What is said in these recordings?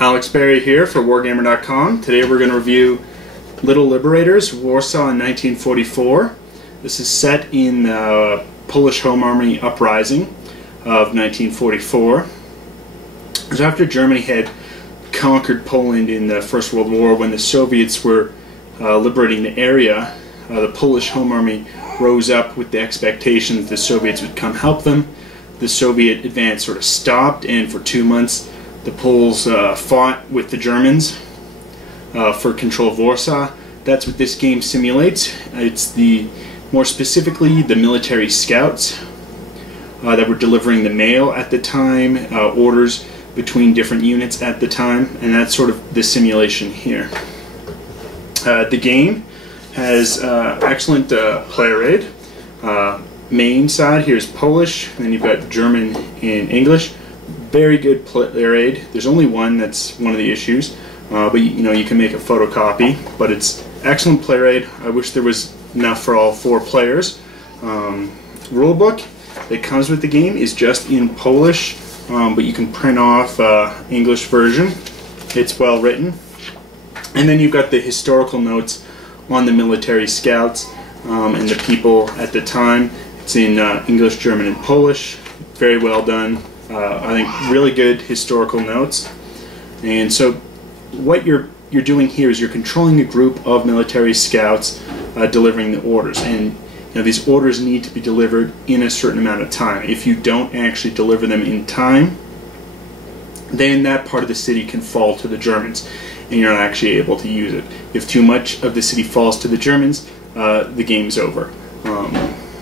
Alex Berry here for wargamer.com. Today we're going to review Little Liberators, Warsaw in 1944. This is set in the Polish Home Army Uprising of 1944. It was after Germany had conquered Poland in the First World War. When the Soviets were liberating the area, the Polish Home Army rose up with the expectation that the Soviets would come help them. The Soviet advance sort of stopped, and for 2 months the Poles fought with the Germans for control of Warsaw. That's what this game simulates. It's more specifically the military scouts that were delivering the mail at the time, orders between different units at the time, and that's sort of the simulation here. The game has excellent player aid. Main side here is Polish, and then you've got German and English. Very good player aid. There's only one that's one of the issues, but you can make a photocopy. But it's excellent player aid. I wish there was enough for all 4 players. Rulebook that comes with the game is just in Polish, but you can print off English version. It's well written, and then you've got the historical notes on the military scouts and the people at the time. It's in English, German, and Polish. Very well done. I think really good historical notes. And so what you're doing here is you're controlling a group of military scouts delivering the orders, and these orders need to be delivered in a certain amount of time. If you don't actually deliver them in time, then that part of the city can fall to the Germans, and you're not actually able to use it. If too much of the city falls to the Germans, the game's over.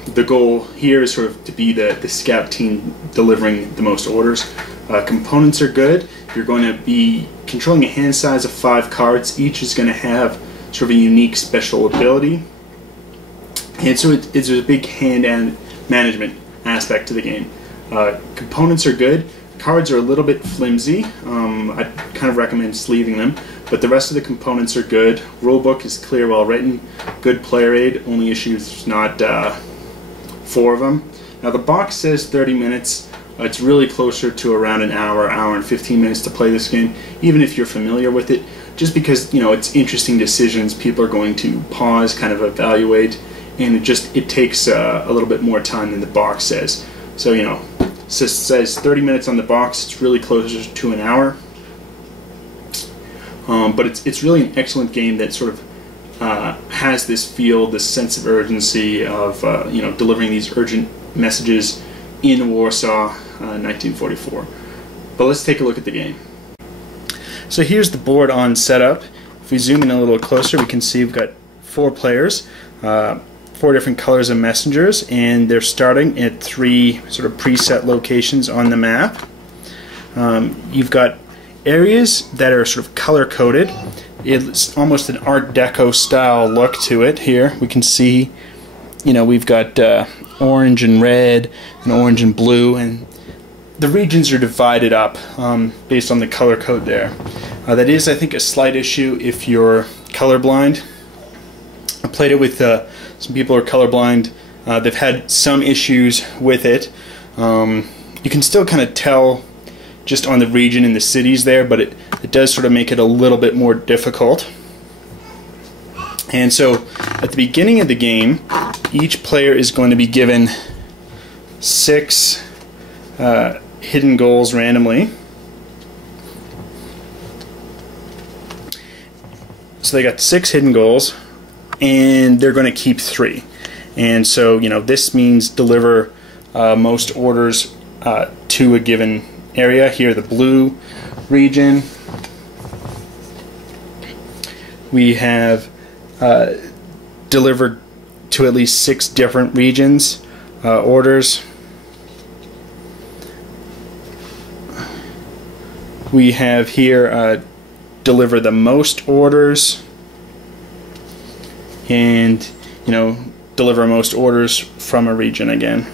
The goal here is sort of to be the scout team delivering the most orders. Components are good. You're going to be controlling a hand size of 5 cards. Each is going to have sort of a unique special ability, and so it's a big hand and management aspect to the game. Components are good. Cards are a little bit flimsy. I kind of recommend sleeving them, but the rest of the components are good. Rulebook is clear, well written. Good player aid. Only issues not 4 of them. Now the box says 30 minutes. It's really closer to around an hour and 15 minutes to play this game, even if you're familiar with it, just because it's interesting decisions. People are going to pause, kind of evaluate, and it takes a little bit more time than the box says. So it says 30 minutes on the box. It's really closer to an hour, but it's really an excellent game that sort of has this feel, this sense of urgency of delivering these urgent messages in Warsaw, 1944. But let's take a look at the game. So here's the board on setup. If we zoom in a little closer, we can see we've got 4 players, 4 different colors of messengers, and they're starting at 3 sort of preset locations on the map. You've got areas that are sort of color-coded. It's almost an Art Deco style look to it here. We can see, we've got orange and red and orange and blue, and the regions are divided up based on the color code there. That is, I think, a slight issue if you're colorblind. I played it with some people who are colorblind. They've had some issues with it. You can still kind of tell just on the region and the cities there, but it does sort of make it a little bit more difficult. And so at the beginning of the game, each player is going to be given 6 hidden goals randomly. So they got 6 hidden goals, and they're going to keep 3. And so this means deliver most orders to a given area. Here, the blue region, we have delivered to at least 6 different regions orders. We have here deliver the most orders, and deliver most orders from a region again.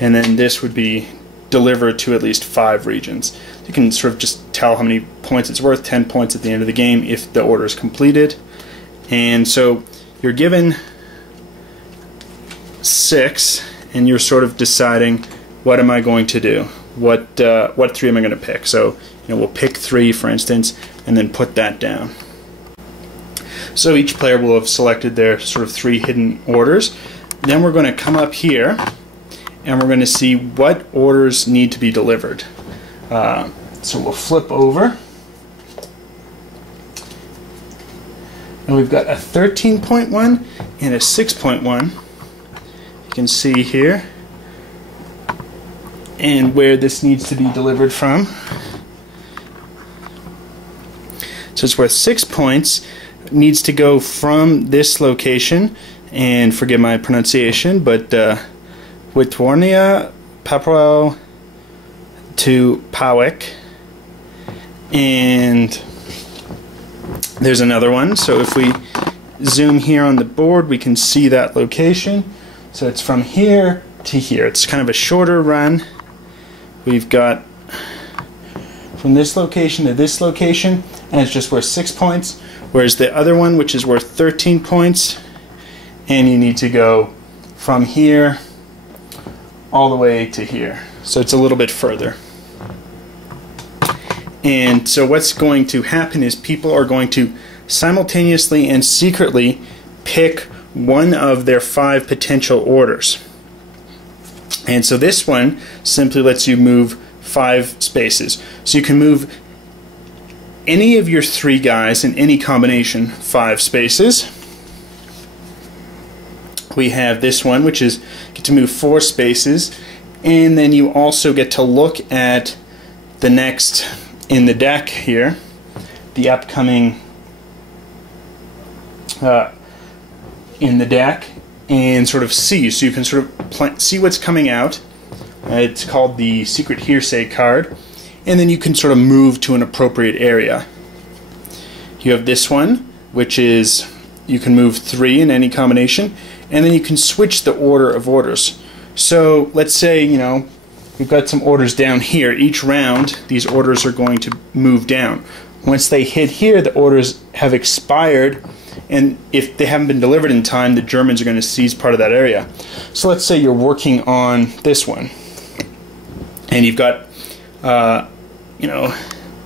And then this would be deliver to at least 5 regions. You can sort of just tell how many points it's worth. 10 points at the end of the game if the order is completed. And so you're given 6, and you're sort of deciding, what am I going to do? what 3 am I going to pick. So we'll pick 3 for instance, and then put that down. So each player will have selected their sort of 3 hidden orders. Then we're going to come up here and we're going to see what orders need to be delivered. So we'll flip over. And we've got a 13.1 and a 6.1. You can see here. And where this needs to be delivered from. So it's worth 6 points. Needs to go from this location, and forgive my pronunciation, but Witwarnia, Papua to Powik, and there's another one. So if we zoom here on the board, we can see that location. So it's from here to here. It's kind of a shorter run. We've got from this location to this location, and it's just worth 6 points, whereas the other one, which is worth 13 points, and you need to go from here all the way to here. So it's a little bit further. And so what's going to happen is people are going to simultaneously and secretly pick one of their 5 potential orders. And so this one simply lets you move 5 spaces. So you can move any of your 3 guys in any combination 5 spaces. We have this one, which is get to move 4 spaces, and then you also get to look at the next in the deck here, the upcoming in the deck, and sort of see. So you can sort of see what's coming out. It's called the Secret Hearsay card, and then you can sort of move to an appropriate area. You have this one, which is you can move 3 in any combination, and then you can switch the order of orders. So let's say we've got some orders down here. Each round these orders are going to move down. Once they hit here, the orders have expired, and if they haven't been delivered in time, the Germans are going to seize part of that area. So let's say you're working on this one, and you've got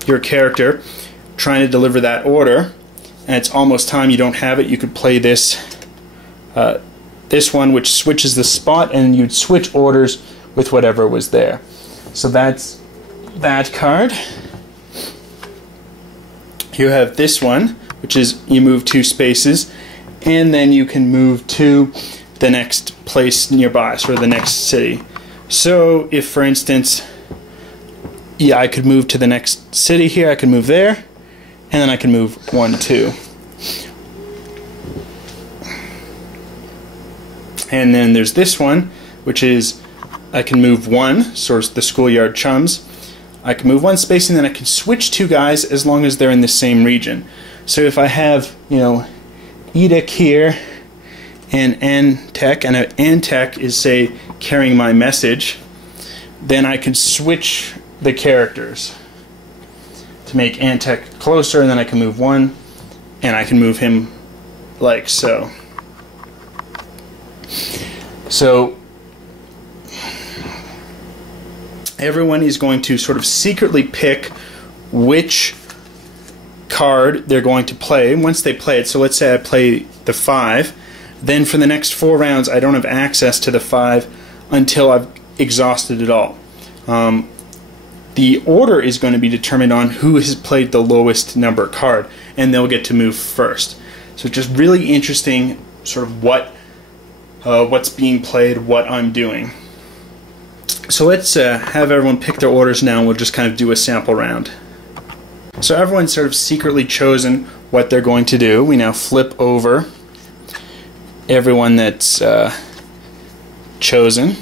your character trying to deliver that order, and it's almost time, you don't have it. You could play this this one, which switches the spot, and you'd switch orders with whatever was there. So that's that card. You have this one, which is you move 2 spaces, and then you can move to the next place nearby, sort of the next city. So if, for instance, I could move to the next city here, I could move there, and then I can move 1, 2. And then there's this one, which is I can move 1, so it's the schoolyard chums. I can move 1 space, and then I can switch 2 guys as long as they're in the same region. So if I have, Edek here and Antek, and Antek is, say, carrying my message, then I can switch the characters to make Antek closer, and then I can move 1, and I can move him like so. So everyone is going to sort of secretly pick which card they're going to play. Once they play it, so let's say I play the 5, then for the next 4 rounds I don't have access to the 5 until I've exhausted it all. The order is going to be determined on who has played the lowest number card, and they'll get to move first. So just really interesting sort of what's being played, what I'm doing. So let's have everyone pick their orders now, and we'll just kind of do a sample round. So everyone's sort of secretly chosen what they're going to do. We now flip over everyone that's chosen.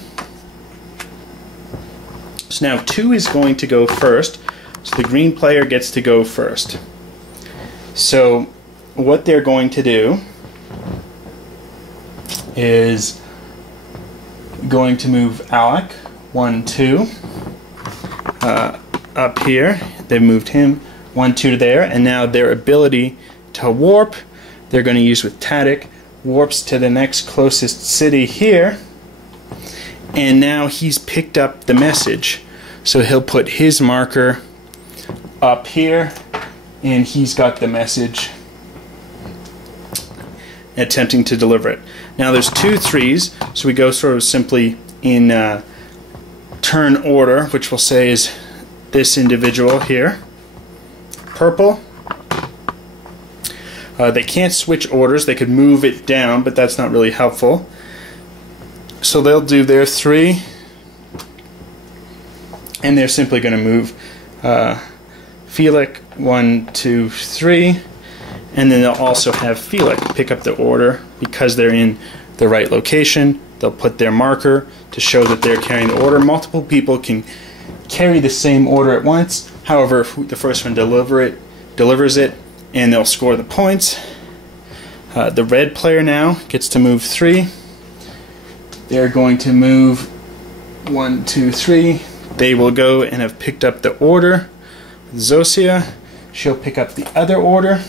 So now 2 is going to go first, so the green player gets to go first. So what they're going to do is going to move Alec 1, 2 up here. They've moved him 1, 2 to there, and now their ability to warp they're going to use with Tadic, warps to the next closest city here, and now he's picked up the message. So he'll put his marker up here, and he's got the message attempting to deliver it. Now there's 2 3s, so we go sort of simply in turn order, which we'll say is this individual here. Purple. They can't switch orders. They could move it down, but that's not really helpful. So they'll do their 3, and they're simply going to move Felix 1 2 3, and then they'll also have Felix pick up the order because they're in the right location. They'll put their marker to show that they're carrying the order. Multiple people can carry the same order at once. However, if the first one delivers it, and they'll score the points. The red player now gets to move 3. They're going to move 1 2 3. They will go and have picked up the order. Zosia, she'll pick up the other order.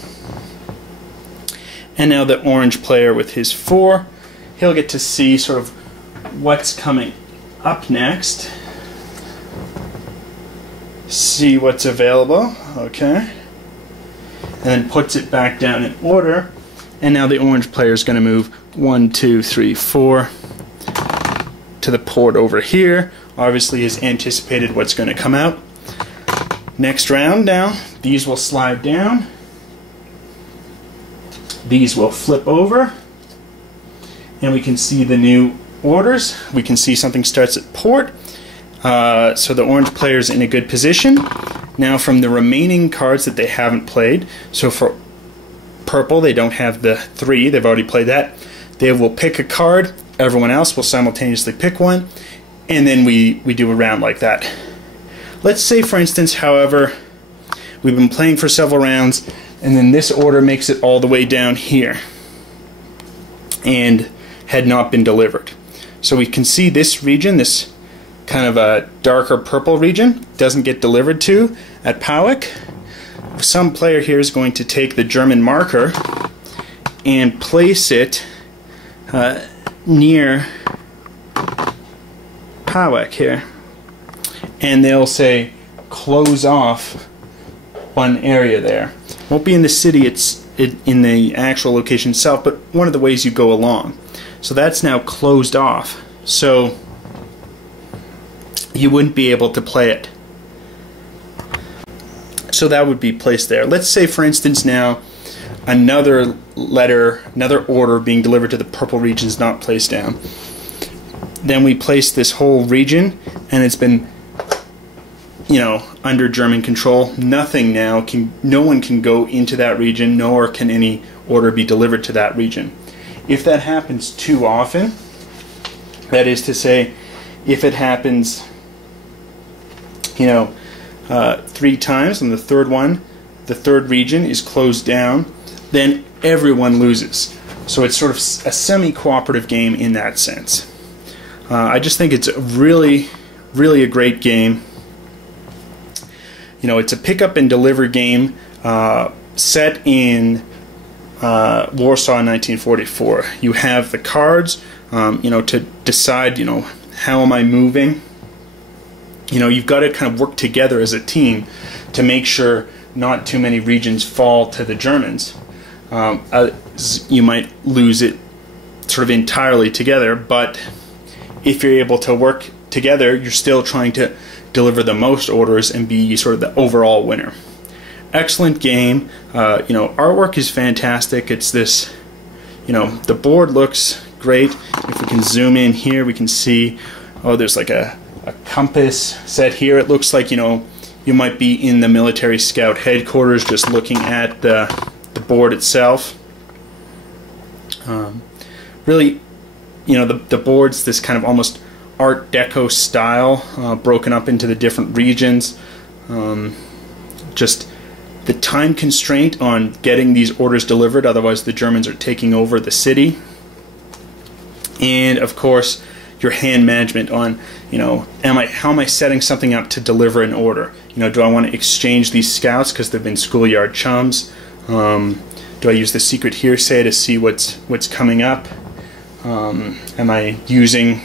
And now the orange player with his 4, he'll get to see sort of what's coming up next. See what's available, okay. And then puts it back down in order. And now the orange player is going to move 1 2 3 4 to the port over here. Obviously has anticipated what's going to come out. Next round now, these will slide down. These will flip over. And we can see the new orders. We can see something starts at port. So the orange player is in a good position. Now from the remaining cards that they haven't played, so for purple they don't have the 3, they've already played that. They will pick a card, everyone else will simultaneously pick one, and then we do a round like that. Let's say for instance, however, we've been playing for several rounds, and then this order makes it all the way down here and had not been delivered. So we can see this region, this kind of a darker purple region, doesn't get delivered to at Powik. Some player here is going to take the German marker and place it near Powik here, and they'll say close off one area there. Won't be in the city, it's in the actual location itself, but one of the ways you go along. So that's now closed off, so you wouldn't be able to play it. So that would be placed there. Let's say for instance now another letter, another order being delivered to the purple region is not placed down. Then we place this whole region and it's been, you know, under German control. Nothing now no one can go into that region, nor can any order be delivered to that region. If that happens too often, that is to say, if it happens, you know, 3 times, and the third one, the third region is closed down, then everyone loses. So it's sort of a semi-cooperative game in that sense. I just think it's really a great game. You know, it's a pick up and deliver game set in Warsaw in 1944. You have the cards, you know, to decide, you know, how am I moving? You know, you've got to kind of work together as a team to make sure not too many regions fall to the Germans. You might lose it sort of entirely together, but if you're able to work together, you're still trying to deliver the most orders and be sort of the overall winner. Excellent game. You know, artwork is fantastic. It's this, you know, the board looks great. If we can zoom in here, we can see, oh, there's like a compass set here. It looks like, you know, you might be in the military scout headquarters just looking at the board itself. Really, you know, the board's this kind of almost Art Deco style, broken up into the different regions. Just the time constraint on getting these orders delivered, otherwise the Germans are taking over the city. And of course, your hand management on, you know, how am I setting something up to deliver an order? You know, do I want to exchange these scouts because they've been schoolyard chums? Do I use the secret hearsay to see what's coming up? Am I using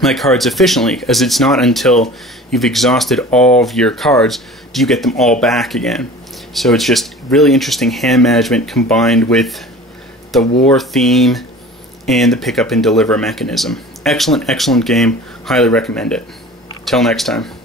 my cards efficiently? As it's not until, you've exhausted all of your cards, do you get them all back again? So it's just really interesting hand management combined with the war theme and the pick up and deliver mechanism. Excellent, excellent game. Highly recommend it. Till next time.